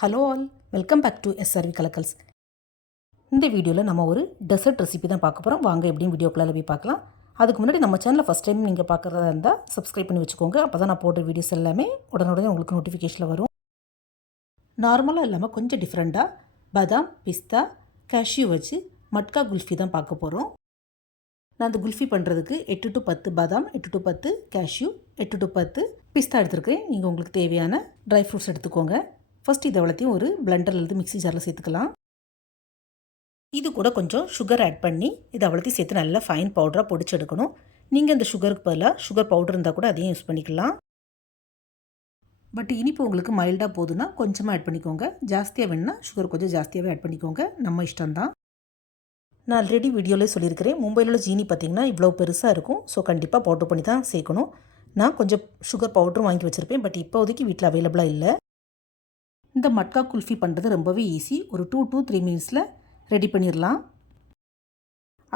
Hello all, welcome back to SRV Kalakkals. இந்த வீடியோவில் நம்ம ஒரு டெசர்ட் ரெசிபி தான் பார்க்க போகிறோம். வாங்க எப்படியும் வீடியோக்குள்ளே போய் பார்க்கலாம். அதுக்கு முன்னாடி நம்ம சேனலில் ஃபஸ்ட் டைம் நீங்கள் பார்க்குறதா இருந்தால் சப்ஸ்கிரைப் பண்ணி வச்சுக்கோங்க. அப்போ தான் நான் போடுற வீடியோஸ் எல்லாமே உடனுடனே உங்களுக்கு நோட்டிஃபிகேஷனில் வரும். நார்மலாக இல்லாமல் கொஞ்சம் டிஃப்ரெண்ட்டாக பாதாம், பிஸ்தா, கேஷ்யூ வச்சு மட்கா குல்ஃபி தான் பார்க்க போகிறோம். நான் அந்த குல்ஃபி பண்ணுறதுக்கு 8 to 10 பாதாம், 8 to 10 கேஷ்யூ, 8 to 10 பிஸ்தா எடுத்துருக்கேன். நீங்கள் உங்களுக்கு தேவையான ட்ரை ஃப்ரூட்ஸ் எடுத்துக்கோங்க. ஃபஸ்ட் இதை வளர்த்தையும் ஒரு பிளெண்டரில் இருந்து மிக்ஸி ஜாரில் சேர்த்துக்கலாம். இது கூட கொஞ்சம் சுகர் ஆட் பண்ணி இதை அவ்வளோத்தையும் சேர்த்து நல்லா ஃபைன் பவுடராக பொடிச்சு எடுக்கணும். நீங்கள் இந்த சுகருக்கு பதிலாக சுகர் பவுடர் இருந்தால் கூட அதையும் யூஸ் பண்ணிக்கலாம். பட் இனிப்பு உங்களுக்கு மைல்டாக போதுன்னா கொஞ்சமாக ஆட் பண்ணிக்கோங்க. ஜாஸ்தியாக வேணுன்னா சுகர் கொஞ்சம் ஜாஸ்தியாகவே ஆட் பண்ணிக்கோங்க. நம்ம இஷ்டம்தான். நான் ஆல்ரெடி வீடியோவில் சொல்லியிருக்கிறேன், மும்பையில் உள்ள ஜீனி பார்த்திங்கன்னா இவ்வளோ பெருசாக இருக்கும். ஸோ கண்டிப்பாக பவுடர் பண்ணி தான் சேர்க்கணும். நான் கொஞ்சம் சுகர் பவுடரும் வாங்கி வச்சுருப்பேன். பட் இப்போதைக்கு வீட்டில் அவைலபிளாக இல்லை. இந்த மட்கா குல்ஃபி பண்ணுறது ரொம்பவே ஈஸி. ஒரு 2 to 3 மினிட்ஸில் ரெடி பண்ணிடலாம்.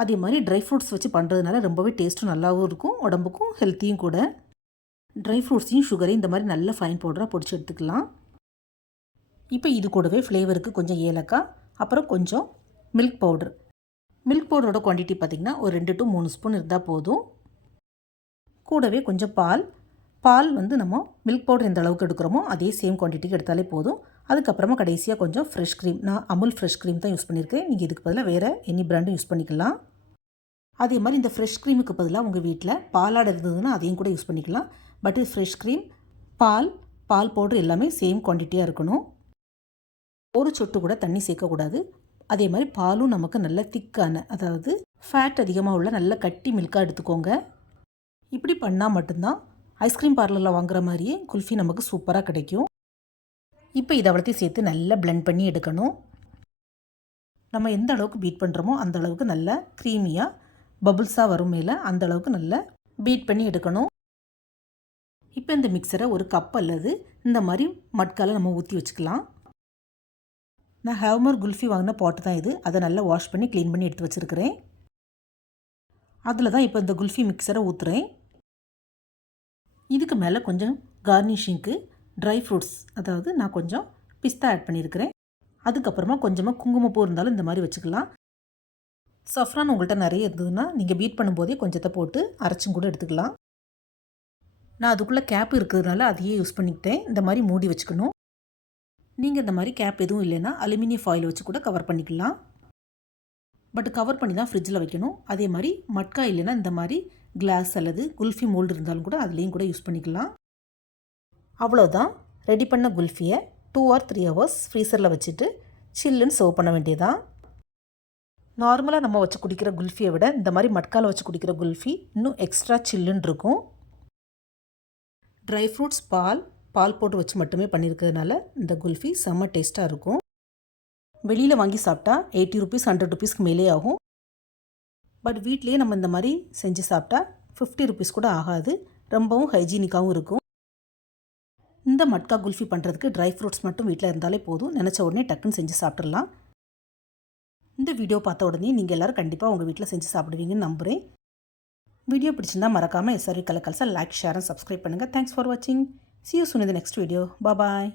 அதே மாதிரி ட்ரை ஃப்ரூட்ஸ் வச்சு பண்ணுறதுனால ரொம்பவே டேஸ்ட்டும் நல்லாவும் இருக்கும், உடம்புக்கும் ஹெல்த்தியும் கூட. ட்ரை ஃப்ரூட்ஸையும் சுகரையும் இந்த மாதிரி நல்ல ஃபைன் பவுடராக பொடிச்சு எடுத்துக்கலாம். இப்போ இது கூடவே ஃப்ளேவருக்கு கொஞ்சம் ஏலக்காய், அப்புறம் கொஞ்சம் மில்க் பவுடர். மில்க் பவுடரோட குவான்டிட்டி பார்த்திங்கன்னா ஒரு 2 to 3 ஸ்பூன் இருந்தால் போதும். கூடவே கொஞ்சம் பால் வந்து நம்ம மில்க் பவுடர் எந்த அளவுக்கு எடுக்கிறோமோ அதே சேம் குவான்டிட்டிக்கு எடுத்தாலே போதும். அதுக்கப்புறமா கடைசியாக கொஞ்சம் ஃப்ரெஷ் க்ரீம். நான் அமுல் ஃப்ரெஷ் க்ரீம் தான் யூஸ் பண்ணியிருக்கேன். நீங்கள் இதுக்கு பதிலாக வேறு எனி பிராண்டும் யூஸ் பண்ணிக்கலாம். அதே மாதிரி இந்த ஃப்ரெஷ் க்ரீமுக்கு பதிலாக உங்கள் வீட்டில் பாலாடை இருந்ததுன்னா அதையும் கூட யூஸ் பண்ணிக்கலாம். பட் ஃப்ரெஷ் க்ரீம், பால் பவுடர் எல்லாமே சேம் குவான்டிட்டியாக இருக்கணும். ஒரு சொட்டு கூட தண்ணி சேர்க்கக்கூடாது. அதே மாதிரி பாலும் நமக்கு நல்ல திக்கான, அதாவது ஃபேட் அதிகமாக உள்ள நல்ல கட்டி மில்காக எடுத்துக்கோங்க. இப்படி பண்ணால் மட்டும்தான் ஐஸ்கிரீம் பார்லரில் வாங்குற மாதிரியே குல்ஃபி நமக்கு சூப்பராக கிடைக்கும். இப்போ இதை அவ்வளோத்தையும் சேர்த்து நல்லா பிளெண்ட் பண்ணி எடுக்கணும். நம்ம எந்த அளவுக்கு பீட் பண்ணுறோமோ அந்த அளவுக்கு நல்லா க்ரீமியாக பபுள்ஸாக வரும் மேலே, அந்த அளவுக்கு நல்லா பீட் பண்ணி எடுக்கணும். இப்போ இந்த மிக்சரை ஒரு கப் அல்லது இந்த மாதிரி மட்கால நம்ம ஊற்றி வச்சுக்கலாம். நான் ஹேவ்மோர் குல்ஃபி வாங்கின பாட்டு தான் இது. அதை நல்லா வாஷ் பண்ணி க்ளீன் பண்ணி எடுத்து வச்சுருக்கிறேன். அதில் தான் இப்போ இந்த குல்ஃபி மிக்சரை ஊற்றுறேன். இதுக்கு மேலே கொஞ்சம் கார்னிஷிங்க்கு ட்ரை ஃப்ரூட்ஸ், அதாவது நான் கொஞ்சம் பிஸ்தா ஆட் பண்ணியிருக்கிறேன். அதுக்கப்புறமா கொஞ்சமாக குங்குமப்பூ இருந்தாலும் இந்த மாதிரி வச்சுக்கலாம். சஃப்ரான் உங்கள்கிட்ட நிறைய இருந்ததுன்னா நீங்கள் பீட் பண்ணும்போதே கொஞ்சத்தை போட்டு அரைச்சும் கூட எடுத்துக்கலாம். நான் அதுக்குள்ளே கேப் இருக்கிறதுனால அதையே யூஸ் பண்ணிக்கிட்டேன். இந்த மாதிரி மூடி வச்சுக்கணும். நீங்கள் இந்த மாதிரி கேப் எதுவும் இல்லைன்னா அலுமினியம் ஃபாயில் வச்சு கூட கவர் பண்ணிக்கலாம். பட் கவர் பண்ணி தான் ஃப்ரிட்ஜில் வைக்கணும். அதே மாதிரி மட்கா இல்லைன்னா இந்த மாதிரி கிளாஸ் அல்லது குல்ஃபி மோல்டு இருந்தாலும் கூட அதுலேயும் கூட யூஸ் பண்ணிக்கலாம். அவ்வளோதான், ரெடி பண்ண குல்ஃபியை 2 or 3 hours ஃப்ரீசரில் வச்சுட்டு சில்லுன்னு சர்வ் பண்ண வேண்டியதான். நார்மலாக நம்ம வச்சு குடிக்கிற குல்ஃபியை விட இந்த மாதிரி மட்காவில் வச்சு குடிக்கிற குல்ஃபி இன்னும் எக்ஸ்ட்ரா சில்லுன்னு இருக்கும். ட்ரை ஃப்ரூட்ஸ், பால் போட்டு வச்சு மட்டுமே பண்ணியிருக்கிறதுனால இந்த குல்ஃபி செம்ம டேஸ்ட்டாக இருக்கும். வெளியில் வாங்கி சாப்பிட்டா 80 rupees 100 rupeesக்கு மேலே ஆகும். பட் வீட்லேயே நம்ம இந்த மாதிரி செஞ்சு சாப்பிட்டா 50 rupees கூட ஆகாது. ரொம்பவும் ஹைஜீனிக்காகவும் இருக்கும். இந்த மட்கா குல்ஃபி பண்ணுறதுக்கு ட்ரை ஃப்ரூட்ஸ் மட்டும் வீட்டில் இருந்தாலே போதும். நினச்ச உடனே டக்குன்னு செஞ்சு சாப்பிட்றலாம். இந்த வீடியோ பார்த்த உடனே நீங்கள் எல்லோரும் கண்டிப்பாக உங்கள் வீட்டில் செஞ்சு சாப்பிடுவீங்கன்னு நம்புகிறேன். வீடியோ பிடிச்சிருந்தால் மறக்காமல் SRV கலக்கல்ஸை லைக், ஷேர் அண்ட் சப்ஸ்கிரைப் பண்ணுங்கள். தேங்க்ஸ் ஃபார் வாட்சிங். See you soon in the next video. Bye bye.